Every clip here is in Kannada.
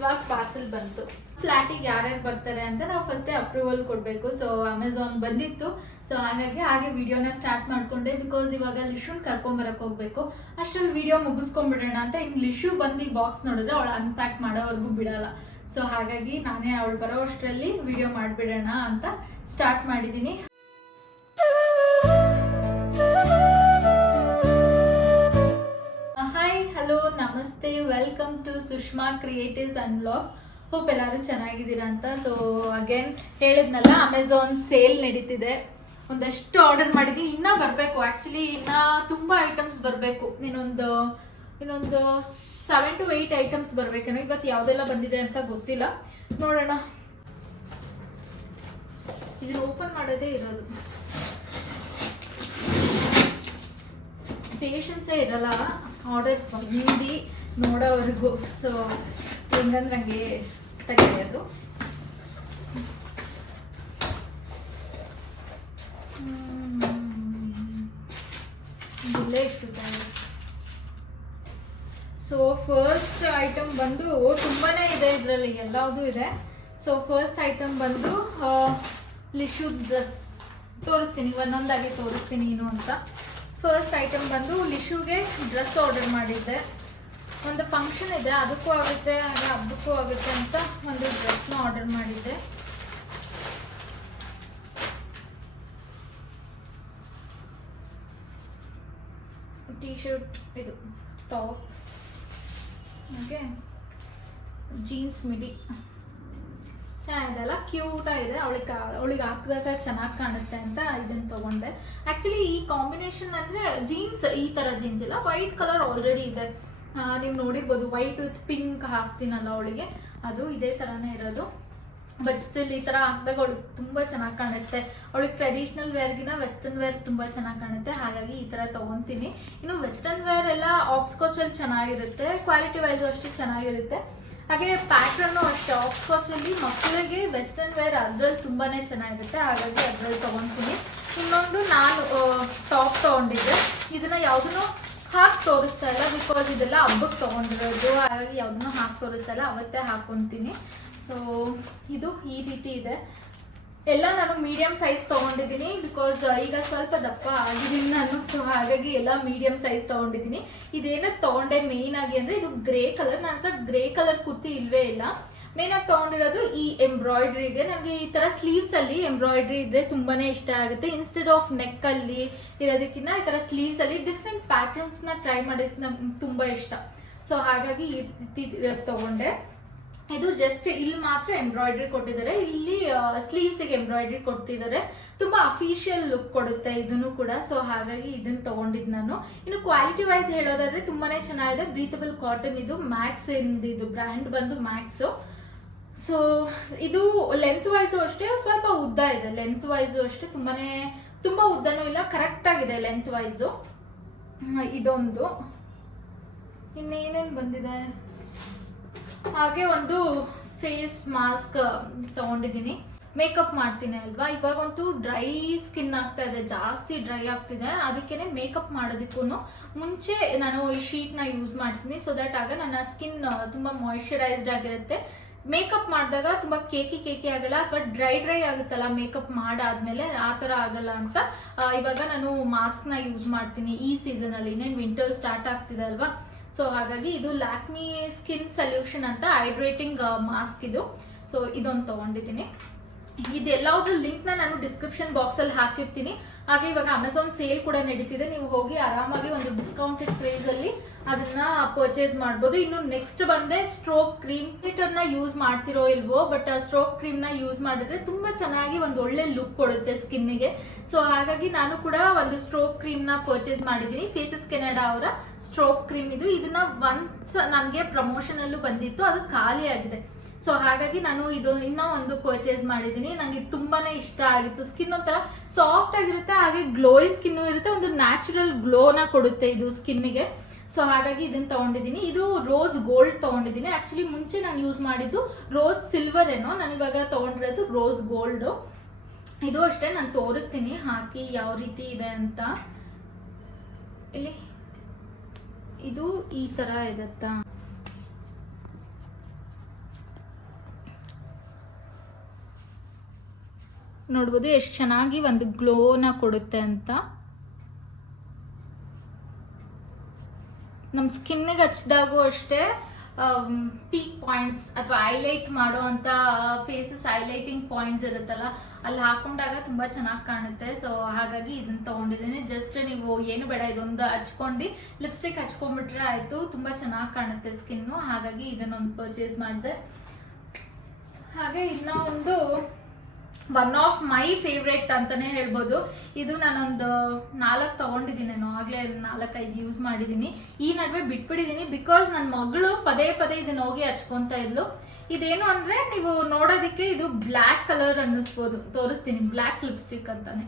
ಇವಾಗ ಪಾರ್ಸಲ್ ಬಂತು. ಫ್ಲಾಟಿಗೆ ಯಾರ್ಯಾರು ಬರ್ತಾರೆ ಅಂತ ನಾವು ಫಸ್ಟೇ ಅಪ್ರೂವಲ್ ಕೊಡಬೇಕು. ಸೊ ಅಮೆಝಾನ್ ಬಂದಿತ್ತು. ಸೊ ಹಾಗೆ ವಿಡಿಯೋನ ಸ್ಟಾರ್ಟ್ ಮಾಡ್ಕೊಂಡೆ. ಬಿಕಾಸ್ ಇವಾಗ ಲಿಶುನ್ ಕರ್ಕೊಂಬರಕ್ಕೆ ಹೋಗ್ಬೇಕು. ಅಷ್ಟರಲ್ಲಿ ವಿಡಿಯೋ ಮುಗಿಸ್ಕೊಂಡ್ಬಿಡೋಣ ಅಂತ. ಇನ್ನು ಲಿಶು ಬಂದು ಈ ಬಾಕ್ಸ್ ನೋಡಿದ್ರೆ ಅವಳು ಅನ್ಪ್ಯಾಕ್ ಮಾಡೋವರೆಗೂ ಬಿಡಲ್ಲ. ಸೊ ಹಾಗಾಗಿ ನಾನೇ ಅವಳು ಬರೋ ಅಷ್ಟರಲ್ಲಿ ವಿಡಿಯೋ ಮಾಡಿಬಿಡೋಣ ಅಂತ ಸ್ಟಾರ್ಟ್ ಮಾಡಿದ್ದೀನಿ. ಹಾಯ್, ಹಲೋ, ನಮಸ್ತೆ, welcome to Sushma creatives and vlogs. Hope ಎಲ್ಲರೂ ಚೆನ್ನಾಗಿದ್ದೀರಾ ಅಂತ. ಸೊ ಅಗೇನ್ ಹೇಳಿದ್ನಲ್ಲ, ಅಮೆಝಾನ್ ಸೇಲ್ ನಡೀತಿದೆ. ಒಂದಷ್ಟು ಆರ್ಡರ್ ಮಾಡಿದ್ದೀನಿ, ಇನ್ನೂ ಬರಬೇಕು. ಆ್ಯಕ್ಚುಲಿ ಇನ್ನೂ ತುಂಬ ಐಟಮ್ಸ್ ಬರಬೇಕು. ಇನ್ನೊಂದು 7 to 8 ಐಟಮ್ಸ್ ಬರಬೇಕೇನೋ. ಇವತ್ತು ಯಾವುದೆಲ್ಲ ಬಂದಿದೆ ಅಂತ ಗೊತ್ತಿಲ್ಲ, ನೋಡೋಣ. ಇದನ್ನು ಓಪನ್ ಮಾಡೋದೇ ಇರೋದು, ಪೇಷನ್ಸೇ ಇರಲ್ಲ ಆರ್ಡರ್ ಬಂದು ನೋಡೋವರೆಗೂ. ಸೊ ಹೆಂಗಂದ್ರೆ ನನಗೆ ತೆಗೆಯೋದು. ಇಲ್ಲೇ ಇಷ್ಟು ಸೊ ಫಸ್ಟ್ ಐಟಮ್ ಬಂದು ತುಂಬಾ ಇದೆ, ಇದರಲ್ಲಿ ಎಲ್ಲದೂ ಇದೆ. ಸೊ ಫಸ್ಟ್ ಐಟಮ್ ಬಂದು ಲಿಶು ಡ್ರೆಸ್. ತೋರಿಸ್ತೀನಿ, ಒಂದೊಂದಾಗಿ ತೋರಿಸ್ತೀನಿ ಏನು ಅಂತ. ಫಸ್ಟ್ ಐಟಮ್ ಬಂದು ಲಿಶುಗೆ ಡ್ರೆಸ್ ಆರ್ಡರ್ ಮಾಡಿದ್ದೆ. ಒಂದು ಫಂಕ್ಷನ್ ಇದೆ, ಅದಕ್ಕೂ ಆಗುತ್ತೆ ಹಾಗೆ ಹಬ್ಬಕ್ಕೂ ಆಗುತ್ತೆ ಅಂತ ಒಂದು ಡ್ರೆಸ್ನ ಆರ್ಡರ್ ಮಾಡಿದ್ದೆ. ಟೀ ಶರ್ಟ್, ಇದು ಟಾಪ್, ಹಾಗೆ ಜೀನ್ಸ್ ಮಿಡಿ ಚೆನ್ನಾಗಿದೆಲ್ಲ, ಕ್ಯೂಟಾಗಿದೆ. ಅವಳಿಗೆ ಹಾಕಿದಾಗ ಚೆನ್ನಾಗಿ ಕಾಣುತ್ತೆ ಅಂತ ಇದನ್ನು ತೊಗೊಂಡೆ. ಆ್ಯಕ್ಚುಲಿ ಈ ಕಾಂಬಿನೇಷನ್ ಅಂದರೆ ಜೀನ್ಸ್, ಈ ಥರ ಜೀನ್ಸ್ ಇಲ್ಲ, ವೈಟ್ ಕಲರ್ ಆಲ್ರೆಡಿ ಇದೆ. ನೀವು ನೋಡಿರ್ಬೋದು, ವೈಟ್ ವಿತ್ ಪಿಂಕ್ ಹಾಕ್ತೀನಲ್ಲ ಅವಳಿಗೆ, ಅದು ಇದೇ ಥರನೇ ಇರೋದು. ಬಟ್ ಸ್ಟಿಲ್ ಈ ಥರ ಹಾಕಿದಾಗ ಅವಳಿಗೆ ತುಂಬ ಚೆನ್ನಾಗಿ ಕಾಣುತ್ತೆ. ಅವಳಿಗೆ ಟ್ರೆಡಿಷ್ನಲ್ ವೇರ್ಗಿನ ವೆಸ್ಟರ್ನ್ ವೇರ್ ತುಂಬ ಚೆನ್ನಾಗಿ ಕಾಣುತ್ತೆ. ಹಾಗಾಗಿ ಈ ಥರ ತೊಗೊತೀನಿ. ಇನ್ನು ವೆಸ್ಟರ್ನ್ ವೇರ್ ಎಲ್ಲ ಆಪ್ಸ್ಕಾಚಲ್ಲಿ ಚೆನ್ನಾಗಿರುತ್ತೆ, ಕ್ವಾಲಿಟಿ ವೈಸು ಅಷ್ಟೇ ಚೆನ್ನಾಗಿರುತ್ತೆ. ಹಾಗೆ ಪ್ಯಾಟ್ರನ್ನು ಅಷ್ಟೇ, ಆಪ್ಸ್ಕಾಚಲ್ಲಿ ಮಕ್ಕಳಿಗೆ ವೆಸ್ಟರ್ನ್ ವೇರ್ ಅದ್ರಲ್ಲಿ ತುಂಬಾ ಚೆನ್ನಾಗಿರುತ್ತೆ. ಹಾಗಾಗಿ ಅದ್ರಲ್ಲಿ ತೊಗೊತೀನಿ. ಇನ್ನೊಂದು ನಾನು ಟಾಪ್ ತೊಗೊಂಡಿದ್ದೆ. ಇದನ್ನು ಯಾವುದನ್ನು ಹಾಕಿ ತೋರಿಸ್ತಾ ಇಲ್ಲ, ಬಿಕಾಸ್ ಇದೆಲ್ಲ ಹಬ್ಬಕ್ಕೆ ತೊಗೊಂಡಿರೋದು. ಹಾಗಾಗಿ ಯಾವುದನ್ನು ಹಾಕಿ ತೋರಿಸ್ತಾ ಇಲ್ಲ, ಅವತ್ತೇ ಹಾಕ್ಕೊತೀನಿ. ಸೊ ಇದು ಈ ರೀತಿ ಇದೆ. ಎಲ್ಲ ನಾನು ಮೀಡಿಯಮ್ ಸೈಜ್ ತೊಗೊಂಡಿದ್ದೀನಿ, ಬಿಕಾಸ್ ಈಗ ಸ್ವಲ್ಪ ದಪ್ಪ ಆಗಿದ್ದೀನಿ ನಾನು. ಸೊ ಹಾಗಾಗಿ ಎಲ್ಲ ಮೀಡಿಯಮ್ ಸೈಜ್ ತೊಗೊಂಡಿದ್ದೀನಿ. ಇದೇನಕ್ಕೆ ತೊಗೊಂಡೆ ಮೇಯ್ನಾಗಿ ಅಂದರೆ, ಇದು ಗ್ರೇ ಕಲರ್. ನನ್ನ ಹತ್ರ ಗ್ರೇ ಕಲರ್ ಕುರ್ತಿ ಇಲ್ಲವೇ ಇಲ್ಲ. ಮೇಯ್ನಾಗಿ ತೊಗೊಂಡಿರೋದು ಈ ಎಂಬ್ರಾಯ್ಡ್ರಿಗೆ. ನನಗೆ ಈ ಥರ ಸ್ಲೀವ್ಸಲ್ಲಿ ಎಂಬ್ರಾಯ್ಡ್ರಿ ಇದ್ದರೆ ತುಂಬಾ ಇಷ್ಟ ಆಗುತ್ತೆ. ಇನ್ಸ್ಟೆಡ್ ಆಫ್ ನೆಕ್ಕಲ್ಲಿ ಇರೋದಕ್ಕಿಂತ ಈ ಥರ ಸ್ಲೀವ್ಸಲ್ಲಿ ಡಿಫ್ರೆಂಟ್ ಪ್ಯಾಟ್ರನ್ಸ್ನ ಟ್ರೈ ಮಾಡೋದಕ್ಕೆ ನನಗೆ ತುಂಬ ಇಷ್ಟ. ಸೊ ಹಾಗಾಗಿ ಈ ರೀತಿ ತೊಗೊಂಡೆ. ಇದು ಜಸ್ಟ್ ಇಲ್ಲಿ ಮಾತ್ರ ಎಂಬ್ರಾಯ್ಡ್ರಿ ಕೊಟ್ಟಿದ್ದಾರೆ, ಇಲ್ಲಿ ಸ್ಲೀವ್ಸಿಗೆ ಎಂಬ್ರಾಯ್ಡ್ರಿ ಕೊಟ್ಟಿದ್ದಾರೆ. ತುಂಬ ಅಫಿಷಿಯಲ್ ಲುಕ್ ಕೊಡುತ್ತೆ ಇದನ್ನು ಕೂಡ. ಸೊ ಹಾಗಾಗಿ ಇದನ್ನು ತೊಗೊಂಡಿದ್ದು ನಾನು. ಇನ್ನು ಕ್ವಾಲಿಟಿ ವೈಸ್ ಹೇಳೋದಾದರೆ ತುಂಬಾ ಚೆನ್ನಾಗಿದೆ. ಬ್ರೀತಬಲ್ ಕಾಟನ್, ಇದು ಮ್ಯಾಕ್ಸ್ ಇದು ಬ್ರ್ಯಾಂಡ್ ಬಂದು ಮ್ಯಾಕ್ಸು. ಸೊ ಇದು ಲೆಂತ್ ವೈಸು ಅಷ್ಟೇ ಸ್ವಲ್ಪ ಉದ್ದ ಇದೆ. ಲೆಂತ್ ವೈಸು ಅಷ್ಟೇ ತುಂಬ ಉದ್ದನೂ ಇಲ್ಲ, ಕರೆಕ್ಟಾಗಿದೆ ಲೆಂತ್ ವೈಸು. ಇದೊಂದು. ಇನ್ನೇನೇನು ಬಂದಿದೆ, ಹಾಗೆ ಒಂದು ಫೇಸ್ ಮಾಸ್ಕ್ ತೊಗೊಂಡಿದ್ದೀನಿ. ಮೇಕಪ್ ಮಾಡ್ತೀನಿ ಅಲ್ವಾ, ಇವಾಗಂತೂ ಡ್ರೈ ಸ್ಕಿನ್ ಆಗ್ತಾ ಇದೆ, ಜಾಸ್ತಿ ಡ್ರೈ ಆಗ್ತಿದೆ. ಅದಕ್ಕೇ ಮೇಕಪ್ ಮಾಡೋದಕ್ಕೂ ಮುಂಚೆ ನಾನು ಈ ಶೀಟ್ನ ಯೂಸ್ ಮಾಡ್ತೀನಿ. ಸೊ ದಟ್ ಆಗ ನನ್ನ ಸ್ಕಿನ್ ತುಂಬ ಮಾಯಿಶ್ಚರೈಸ್ಡ್ ಆಗಿರುತ್ತೆ. ಮೇಕಪ್ ಮಾಡಿದಾಗ ತುಂಬ ಕೇಕಿ ಆಗಲ್ಲ, ಅಥವಾ ಡ್ರೈ ಆಗುತ್ತಲ್ಲ ಮೇಕಪ್ ಮಾಡಾದ್ಮೇಲೆ, ಆ ಥರ ಆಗಲ್ಲ ಅಂತ ಇವಾಗ ನಾನು ಮಾಸ್ಕ್ನ ಯೂಸ್ ಮಾಡ್ತೀನಿ ಈ ಸೀಸನಲ್ಲಿ. ಇನ್ನೇನು ವಿಂಟರ್ ಸ್ಟಾರ್ಟ್ ಆಗ್ತಿದೆ ಅಲ್ವಾ. ಸೊ ಹಾಗಾಗಿ ಇದು ಲ್ಯಾಕ್ಮಿ ಸ್ಕಿನ್ ಸೊಲ್ಯೂಷನ್ ಅಂತ ಹೈಡ್ರೇಟಿಂಗ್ ಮಾಸ್ಕ್ ಇದು. ಸೊ ಇದೊಂದು ತೊಗೊಂಡಿದ್ದೀನಿ. ಇದೆಲ್ಲದ್ರ ಲಿಂಕ್ನ ನಾನು ಡಿಸ್ಕ್ರಿಪ್ಷನ್ ಬಾಕ್ಸಲ್ಲಿ ಹಾಕಿರ್ತೀನಿ. ಹಾಗೆ ಇವಾಗ ಅಮೆಝಾನ್ ಸೇಲ್ ಕೂಡ ನಡೀತಿದೆ, ನೀವು ಹೋಗಿ ಆರಾಮಾಗಿ ಒಂದು ಡಿಸ್ಕೌಂಟೆಡ್ ಪ್ರೈಸಲ್ಲಿ ಅದನ್ನ ಪರ್ಚೇಸ್ ಮಾಡ್ಬೋದು. ಇನ್ನು ನೆಕ್ಸ್ಟ್ ಬಂದೆ ಸ್ಟ್ರೋಕ್ ಕ್ರೀಮ್. ನ ಯೂಸ್ ಮಾಡ್ತಿರೋ ಇಲ್ವೋ, ಬಟ್ ಸ್ಟ್ರೋಕ್ ಕ್ರೀಮ್ನ ಯೂಸ್ ಮಾಡಿದ್ರೆ ತುಂಬ ಚೆನ್ನಾಗಿ ಒಂದು ಒಳ್ಳೆ ಲುಕ್ ಕೊಡುತ್ತೆ ಸ್ಕಿನ್ನಿಗೆ. ಸೊ ಹಾಗಾಗಿ ನಾನು ಕೂಡ ಒಂದು ಸ್ಟ್ರೋಕ್ ಕ್ರೀಮ್ನ ಪರ್ಚೇಸ್ ಮಾಡಿದ್ದೀನಿ. ಫೇಸಸ್ ಕೆನಡಾ ಅವರ ಸ್ಟ್ರೋಕ್ ಕ್ರೀಮ್ ಇದು. ಇದನ್ನ ಒನ್ಸ್ ನನಗೆ ಪ್ರಮೋಷನಲ್ಲೂ ಬಂದಿತ್ತು, ಅದು ಖಾಲಿ ಆಗಿದೆ. ಸೊ ಹಾಗಾಗಿ ನಾನು ಇದು ಇನ್ನೂ ಒಂದು ಪರ್ಚೇಸ್ ಮಾಡಿದ್ದೀನಿ. ನನಗೆ ತುಂಬಾ ಇಷ್ಟ ಆಗಿತ್ತು. ಸ್ಕಿನ್ ಒಂಥರ ಸಾಫ್ಟ್ ಆಗಿರುತ್ತೆ, ಹಾಗೆ ಗ್ಲೋಯಿ ಸ್ಕಿನ್ನು ಇರುತ್ತೆ, ಒಂದು ನ್ಯಾಚುರಲ್ ಗ್ಲೋನ ಕೊಡುತ್ತೆ ಇದು ಸ್ಕಿನ್ನಿಗೆ. ಸೊ ಹಾಗಾಗಿ ಇದನ್ನು ತೊಗೊಂಡಿದ್ದೀನಿ. ಇದು ರೋಸ್ ಗೋಲ್ಡ್ ತೊಗೊಂಡಿದ್ದೀನಿ. ಆ್ಯಕ್ಚುಲಿ ಮುಂಚೆ ನಾನು ಯೂಸ್ ಮಾಡಿದ್ದು ರೋಸ್ ಸಿಲ್ವರ್ ಏನೋ, ನಾನಿವಾಗ ತೊಗೊಂಡಿರೋದು ರೋಸ್ ಗೋಲ್ಡು. ಇದು ಅಷ್ಟೇ, ನಾನು ತೋರಿಸ್ತೀನಿ ಹಾಕಿ ಯಾವ ರೀತಿ ಇದೆ ಅಂತ. ಇಲ್ಲಿ ಇದು ಈ ಥರ ಇರುತ್ತಾ, ನೋಡ್ಬೋದು ಎಷ್ಟು ಚೆನ್ನಾಗಿ ಒಂದು ಗ್ಲೋನ ಕೊಡುತ್ತೆ ಅಂತ. ನಮ್ಮ ಸ್ಕಿನ್ನಿಗೆ ಹಚ್ಚಿದಾಗೂ ಅಷ್ಟೇ ಪೀಕ್ ಪಾಯಿಂಟ್ಸ್ ಅಥವಾ ಹೈಲೈಟ್ ಮಾಡೋ ಅಂಥ ಫೇಸಸ್ ಹೈಲೈಟಿಂಗ್ ಪಾಯಿಂಟ್ಸ್ ಇರುತ್ತಲ್ಲ, ಅಲ್ಲಿ ಹಾಕೊಂಡಾಗ ತುಂಬ ಚೆನ್ನಾಗಿ ಕಾಣುತ್ತೆ. ಸೊ ಹಾಗಾಗಿ ಇದನ್ನು ತೊಗೊಂಡಿದ್ದೀನಿ. ಜಸ್ಟ್ ನೀವು ಏನು ಬೇಡ, ಇದೊಂದು ಹಚ್ಕೊಂಡು ಲಿಪ್ಸ್ಟಿಕ್ ಹಚ್ಕೊಂಡ್ಬಿಟ್ರೆ ಆಯಿತು, ತುಂಬ ಚೆನ್ನಾಗಿ ಕಾಣುತ್ತೆ ಸ್ಕಿನ್ನು. ಹಾಗಾಗಿ ಇದನ್ನೊಂದು ಪರ್ಚೇಸ್ ಮಾಡಿದೆ. ಹಾಗೆ ಇನ್ನೂ ಒಂದು ಒನ್ ಆಫ್ ಮೈ ಫೇವ್ರೆಟ್ ಅಂತಲೇ ಹೇಳ್ಬೋದು. ಇದು ನಾನೊಂದು 4 ತೊಗೊಂಡಿದ್ದೀನೇನೋ, ಆಗಲೇ 4-5 ಯೂಸ್ ಮಾಡಿದ್ದೀನಿ. ಈ ನಡುವೆ ಬಿಟ್ಬಿಟ್ಟಿದ್ದೀನಿ ಬಿಕಾಸ್ ನನ್ನ ಮಗಳು ಪದೇ ಪದೇ ಇದನ್ನ ಹೋಗಿ ಹಚ್ಕೊತಾ ಇದ್ಲು. ಇದೇನು ಅಂದರೆ ನೀವು ನೋಡೋದಕ್ಕೆ ಇದು ಬ್ಲ್ಯಾಕ್ ಕಲರ್ ಅನ್ನಿಸ್ಬೋದು, ತೋರಿಸ್ತೀನಿ. ಬ್ಲ್ಯಾಕ್ ಲಿಪ್ಸ್ಟಿಕ್ ಅಂತಾನೆ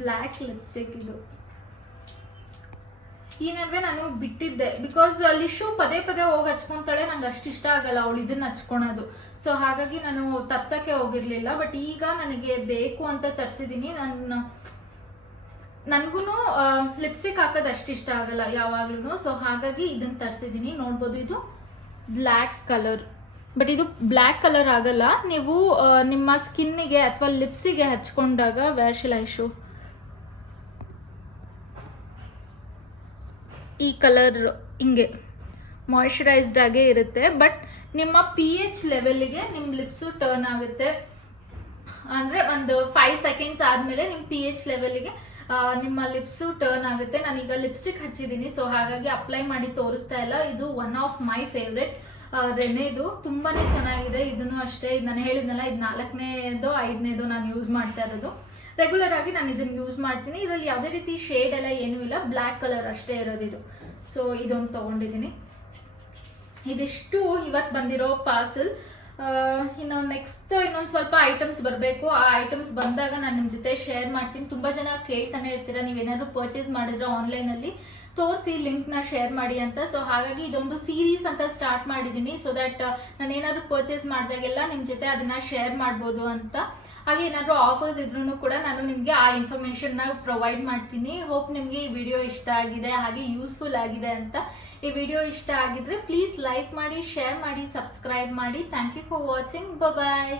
ಬ್ಲ್ಯಾಕ್ ಲಿಪ್ಸ್ಟಿಕ್ ಇದು. ಈ ನಡುವೆ ನಾನು ಬಿಟ್ಟಿದ್ದೆ ಬಿಕಾಸ್ ಲಿಶು ಪದೇ ಪದೇ ಹೋಗಿ ಹಚ್ಕೊತಾಳೆ, ನಂಗೆ ಅಷ್ಟು ಇಷ್ಟ ಆಗಲ್ಲ ಅವಳು ಇದನ್ನ ಹಚ್ಕೊಳೋದು. ಸೊ ಹಾಗಾಗಿ ನಾನು ತರ್ಸೋಕ್ಕೆ ಹೋಗಿರಲಿಲ್ಲ. ಬಟ್ ಈಗ ನನಗೆ ಬೇಕು ಅಂತ ತರಿಸಿದ್ದೀನಿ. ನನಗೂ ಲಿಪ್ಸ್ಟಿಕ್ ಹಾಕೋದು ಅಷ್ಟು ಇಷ್ಟ ಆಗಲ್ಲ ಯಾವಾಗ್ಲೂ. ಸೊ ಹಾಗಾಗಿ ಇದನ್ನು ತರಿಸಿದ್ದೀನಿ. ನೋಡ್ಬೋದು ಇದು ಬ್ಲ್ಯಾಕ್ ಕಲರ್. ಬಟ್ ಇದು ಬ್ಲ್ಯಾಕ್ ಕಲರ್ ಆಗಲ್ಲ. ನೀವು ನಿಮ್ಮ ಸ್ಕಿನ್ನಿಗೆ ಅಥವಾ ಲಿಪ್ಸಿಗೆ ಹಚ್ಕೊಂಡಾಗ ವೇರ್ ಶಿಲ್ ಐ ಶೋ, ಈ ಕಲರ್ ಹಿಂಗೆ ಮಾಯ್ಶ್ಚರೈಸ್ಡ್ ಆಗೇ ಇರುತ್ತೆ. ಬಟ್ ನಿಮ್ಮ pH ಲೆವೆಲ್ಗೆ ನಿಮ್ಮ ಲಿಪ್ಸು ಟರ್ನ್ ಆಗುತ್ತೆ. ಅಂದರೆ ಒಂದು 5 ಸೆಕೆಂಡ್ಸ್ ಆದಮೇಲೆ ನಿಮ್ಮ pH ಲೆವೆಲ್ಗೆ ನಿಮ್ಮ ಲಿಪ್ಸು ಟರ್ನ್ ಆಗುತ್ತೆ. ನಾನೀಗ ಲಿಪ್ಸ್ಟಿಕ್ ಹಚ್ಚಿದ್ದೀನಿ, ಸೊ ಹಾಗಾಗಿ ಅಪ್ಲೈ ಮಾಡಿ ತೋರಿಸ್ತಾ ಇಲ್ಲ. ಇದು ಒನ್ ಆಫ್ ಮೈ ಫೇವ್ರೆಟ್ ರೆನೆದು, ತುಂಬಾ ಚೆನ್ನಾಗಿದೆ. ಇದನ್ನು ಅಷ್ಟೇ, ನಾನು ಹೇಳಿದ್ನಲ್ಲ, ಇದು 4ನೇದೋ 5ನೇದೋ ನಾನು ಯೂಸ್ ಮಾಡ್ತಾ ಇರೋದು. ರೆಗ್ಯುಲರ್ ಆಗಿ ನಾನು ಇದನ್ನು ಯೂಸ್ ಮಾಡ್ತೀನಿ. ಇದರಲ್ಲಿ ಯಾವುದೇ ರೀತಿ ಶೇಡ್ ಎಲ್ಲ ಏನೂ ಇಲ್ಲ, ಬ್ಲ್ಯಾಕ್ ಕಲರ್ ಅಷ್ಟೇ ಇರೋದು ಇದು. ಸೊ ಇದೊಂದು ತೊಗೊಂಡಿದ್ದೀನಿ. ಇದಿಷ್ಟು ಇವತ್ತು ಬಂದಿರೋ ಪಾರ್ಸಲ್. ಇನ್ನೊಂದು ಸ್ವಲ್ಪ ಐಟಮ್ಸ್ ಬರಬೇಕು. ಆ ಐಟಮ್ಸ್ ಬಂದಾಗ ನಾನು ನಿಮ್ಮ ಜೊತೆ ಶೇರ್ ಮಾಡ್ತೀನಿ. ತುಂಬ ಜನ ಕೇಳ್ತಾನೆ ಇರ್ತೀರಾ, ನೀವೇನಾದ್ರು ಪರ್ಚೇಸ್ ಮಾಡಿದ್ರೆ ಆನ್ಲೈನಲ್ಲಿ ತೋರಿಸಿ ಲಿಂಕ್ನ ಶೇರ್ ಮಾಡಿ ಅಂತ. ಸೊ ಹಾಗಾಗಿ ಇದೊಂದು ಸೀರೀಸ್ ಅಂತ ಸ್ಟಾರ್ಟ್ ಮಾಡಿದ್ದೀನಿ. ಸೊ ದಟ್ ನಾನು ಏನಾದ್ರು ಪರ್ಚೇಸ್ ಮಾಡಿದಾಗೆಲ್ಲ ನಿಮ್ಮ ಜೊತೆ ಅದನ್ನು ಶೇರ್ ಮಾಡ್ಬೋದು ಅಂತ. ಹಾಗೆ ಏನಾದರೂ ಆಫರ್ಸ್ ಇದ್ರೂ ಕೂಡ ನಾನು ನಿಮಗೆ ಆ ಇನ್ಫಾರ್ಮೇಷನ್ನ ಪ್ರೊವೈಡ್ ಮಾಡ್ತೀನಿ. ಹೋಪ್ ನಿಮಗೆ ಈ ವಿಡಿಯೋ ಇಷ್ಟ ಆಗಿದೆ, ಹಾಗೆ ಯೂಸ್ಫುಲ್ ಆಗಿದೆ ಅಂತ. ಈ ವಿಡಿಯೋ ಇಷ್ಟ ಆಗಿದ್ರೆ ಪ್ಲೀಸ್ ಲೈಕ್ ಮಾಡಿ, ಶೇರ್ ಮಾಡಿ, ಸಬ್ಸ್ಕ್ರೈಬ್ ಮಾಡಿ. Thank you for watching. Bye.